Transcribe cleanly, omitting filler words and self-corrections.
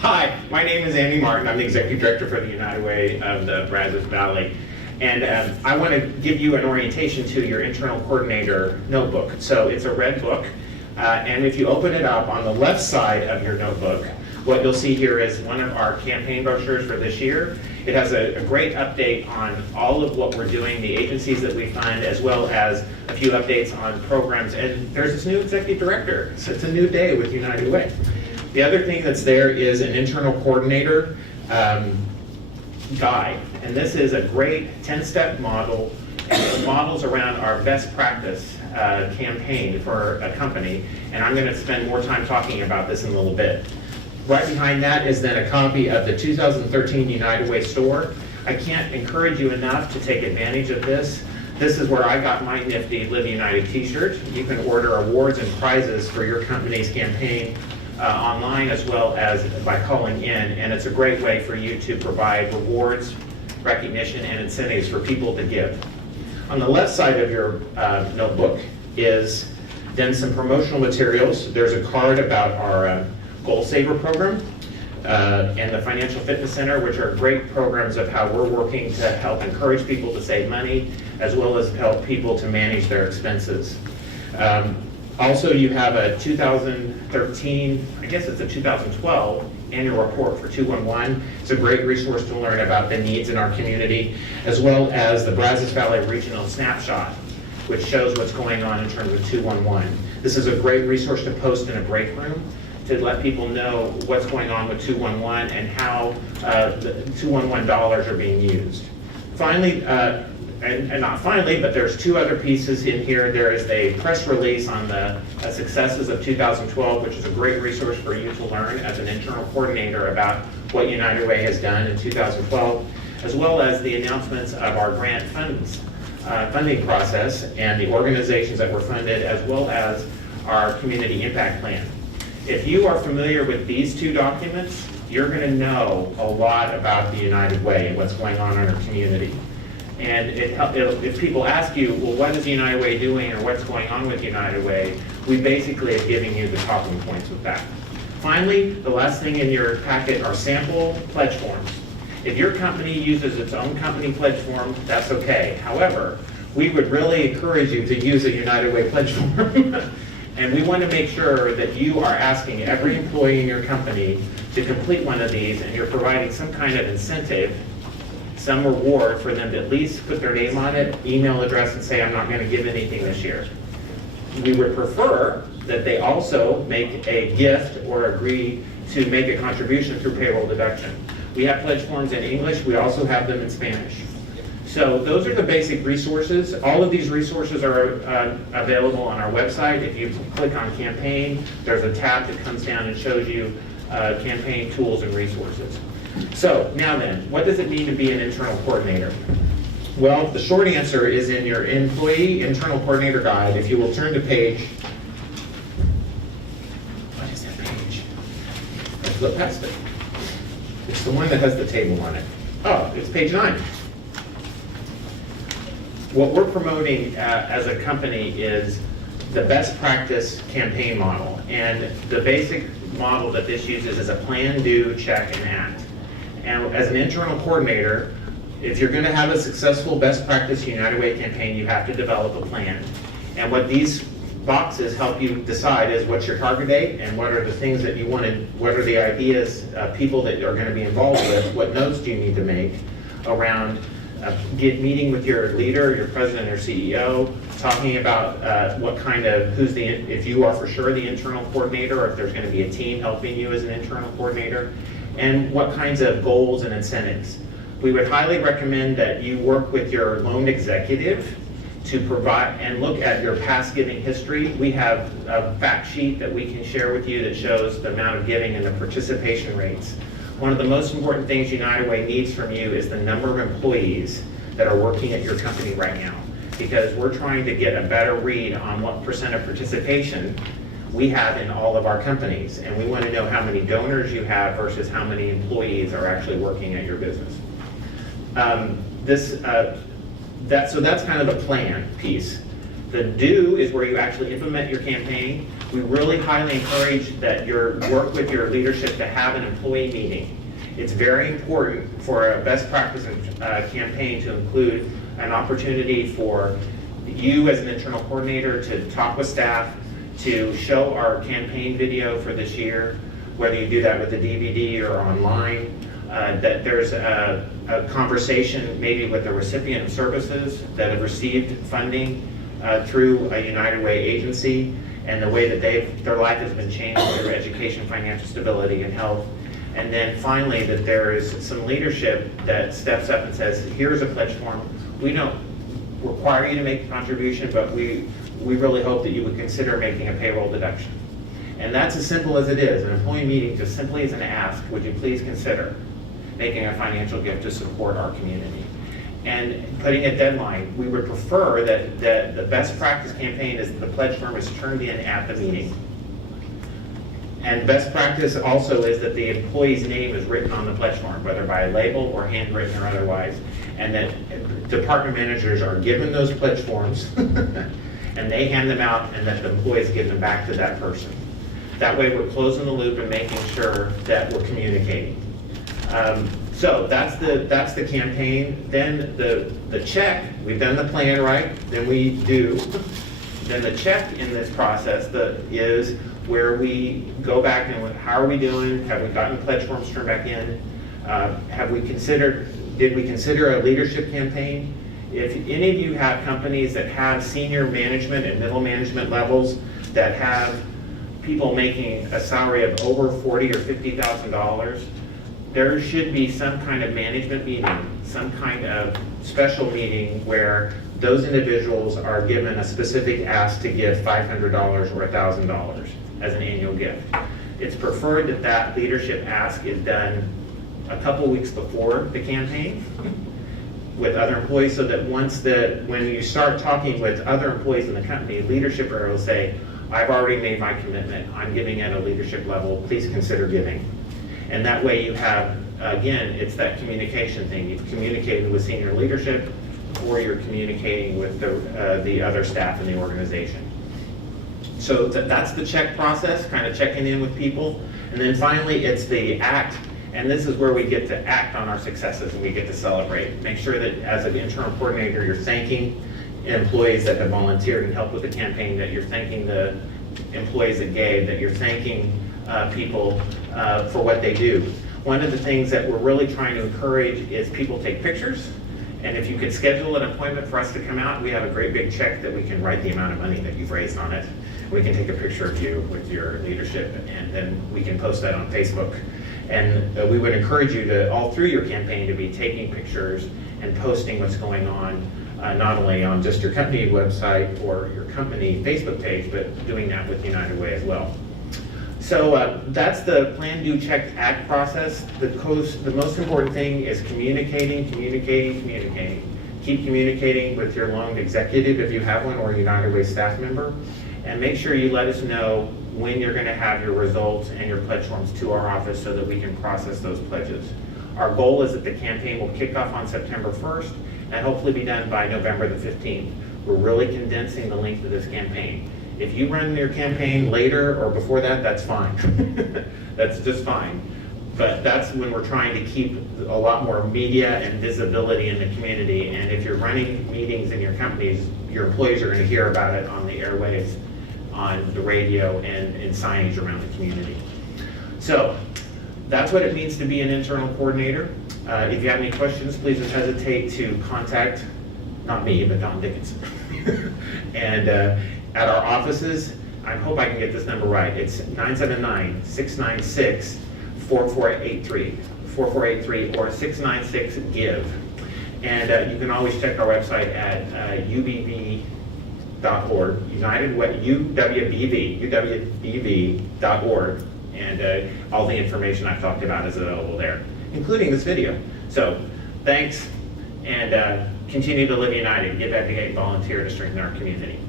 Hi, my name is Andy Martin. I'm the Executive Director for the United Way of the Brazos Valley. And I want to give you an orientation to your internal coordinator notebook. So it's a red book. And if you open it up on the left side of your notebook, what you'll see here is one of our campaign brochures for this year. It has a great update on all of what we're doing, the agencies that we fund, as well as a few updates on programs. And there's this new executive director, so it's a new day with United Way. The other thing that's there is an internal coordinator guide. And this is a great 10-step model, and it models around our best practice campaign for a company. And I'm going to spend more time talking about this in a little bit. Right behind that is then a copy of the 2013 United Way store. I can't encourage you enough to take advantage of this. This is where I got my nifty Live United t-shirt. You can order awards and prizes for your company's campaign online, as well as by calling in, and it's a great way for you to provide rewards, recognition, and incentives for people to give. On the left side of your notebook is then some promotional materials. There's a card about our Goal Saver program and the Financial Fitness Center, which are great programs of how we're working to help encourage people to save money, as well as help people to manage their expenses. Also, you have a 2013, I guess it's a 2012 annual report for 211. It's a great resource to learn about the needs in our community, as well as the Brazos Valley Regional Snapshot, which shows what's going on in terms of 211. This is a great resource to post in a break room to let people know what's going on with 211 and how the 211 dollars are being used. Finally, and not finally, but there's two other pieces in here. There is a press release on the successes of 2012, which is a great resource for you to learn as an internal coordinator about what United Way has done in 2012, as well as the announcements of our grant funding process and the organizations that were funded, as well as our community impact plan. If you are familiar with these two documents, you're going to know a lot about the United Way and what's going on in our community. And if people ask you, well, what is United Way doing or what's going on with United Way, we basically are giving you the talking points with that. Finally, the last thing in your packet are sample pledge forms. If your company uses its own company pledge form, that's okay. However, we would really encourage you to use a United Way pledge form. And we want to make sure that you are asking every employee in your company to complete one of these, and you're providing some kind of incentive, some reward for them to at least put their name on it, email address, and say, I'm not going to give anything this year. We would prefer that they also make a gift or agree to make a contribution through payroll deduction. We have pledge forms in English. We also have them in Spanish. So those are the basic resources. All of these resources are available on our website. If you click on campaign, there's a tab that comes down and shows you campaign tools and resources. So now then, what does it mean to be an internal coordinator? Well, the short answer is in your employee internal coordinator guide. If you will turn to page, what is that page? Let's flip past it. It's the one that has the table on it. Oh, it's page 9. What we're promoting as a company is the best practice campaign model. And the basic model that this uses is a plan, do, check, and act. And as an internal coordinator, if you're going to have a successful best practice United Way campaign, you have to develop a plan. And what these boxes help you decide is what's your target date and what are the things that you want to, what are the ideas, people that are going to be involved with, what notes do you need to make around meeting with your leader, your president or CEO, talking about what kind of, if you are for sure the internal coordinator, or if there's going to be a team helping you as an internal coordinator, and what kinds of goals and incentives. We would highly recommend that you work with your loan executive to provide and look at your past giving history. We have a fact sheet that we can share with you that shows the amount of giving and the participation rates. One of the most important things United Way needs from you is the number of employees that are working at your company right now, because we're trying to get a better read on what percent of participation we have in all of our companies, and we want to know how many donors you have versus how many employees are actually working at your business. So that's kind of the plan piece. The do is where you actually implement your campaign. We really highly encourage that you work with your leadership to have an employee meeting. It's very important for a best practice campaign to include an opportunity for you as an internal coordinator to talk with staff, to show our campaign video for this year, whether you do that with a DVD or online, that there's a conversation maybe with the recipient of services that have received funding through a United Way agency, and the way that their life has been changed through education, financial stability, and health. And then finally, that there is some leadership that steps up and says, here's a pledge form. We don't require you to make a contribution, but we really hope that you would consider making a payroll deduction. And that's as simple as it is. An employee meeting just simply is an ask, would you please consider making a financial gift to support our community? And putting a deadline, we would prefer that the best practice campaign is the pledge form is turned in at the meeting. And best practice also is that the employee's name is written on the pledge form, whether by a label or handwritten or otherwise, and that department managers are given those pledge forms and they hand them out, and that the employees give them back to that person. That way we're closing the loop and making sure that we're communicating. So that's the campaign. Then the check, we've done the plan, right? Then we do. Then the check in this process is where we go back and how are we doing? Have we gotten pledge forms turned back in? Did we consider a leadership campaign? If any of you have companies that have senior management and middle management levels that have people making a salary of over $40,000 or $50,000, there should be some kind of management meeting, some kind of special meeting where those individuals are given a specific ask to give $500 or $1,000 as an annual gift. It's preferred that that leadership ask is done a couple weeks before the campaign with other employees, so that when you start talking with other employees in the company, leadership will say, I've already made my commitment, I'm giving at a leadership level, please consider giving. And that way you have, again, it's that communication thing. You've communicated with senior leadership, or you're communicating with the other staff in the organization. So that's the check process, kind of checking in with people. And then finally, it's the act. And this is where we get to act on our successes and we get to celebrate. Make sure that as an internal coordinator, you're thanking employees that have volunteered and helped with the campaign, that you're thanking the employees that gave, that you're thanking people for what they do. One of the things that we're really trying to encourage is people take pictures. And if you could schedule an appointment for us to come out, we have a great big check that we can write the amount of money that you've raised on it. We can take a picture of you with your leadership, and then we can post that on Facebook. And we would encourage you to, all through your campaign, to be taking pictures and posting what's going on, not only on just your company website or your company Facebook page, but doing that with United Way as well. So that's the plan, do, check, act process. The most important thing is communicating. Keep communicating with your loan executive if you have one, or a United Way staff member. And make sure you let us know when you're going to have your results and your pledge forms to our office so that we can process those pledges. Our goal is that the campaign will kick off on September 1st and hopefully be done by November the 15th. We're really condensing the length of this campaign. If you run your campaign later or before that, that's fine. That's just fine. But that's when we're trying to keep a lot more media and visibility in the community. And if you're running meetings in your companies, your employees are going to hear about it on the airwaves, on the radio, and in signage around the community. So that's what it means to be an internal coordinator. If you have any questions, please don't hesitate to contact, not me, but Don Dickinson. And at our offices, I hope I can get this number right. It's 979-696-4483, 4483, or 696-GIVE. And you can always check our website at uwb.org, uwbv.org, and all the information I've talked about is available there, including this video. So thanks, and continue to live united. Get back to get volunteer to strengthen our community.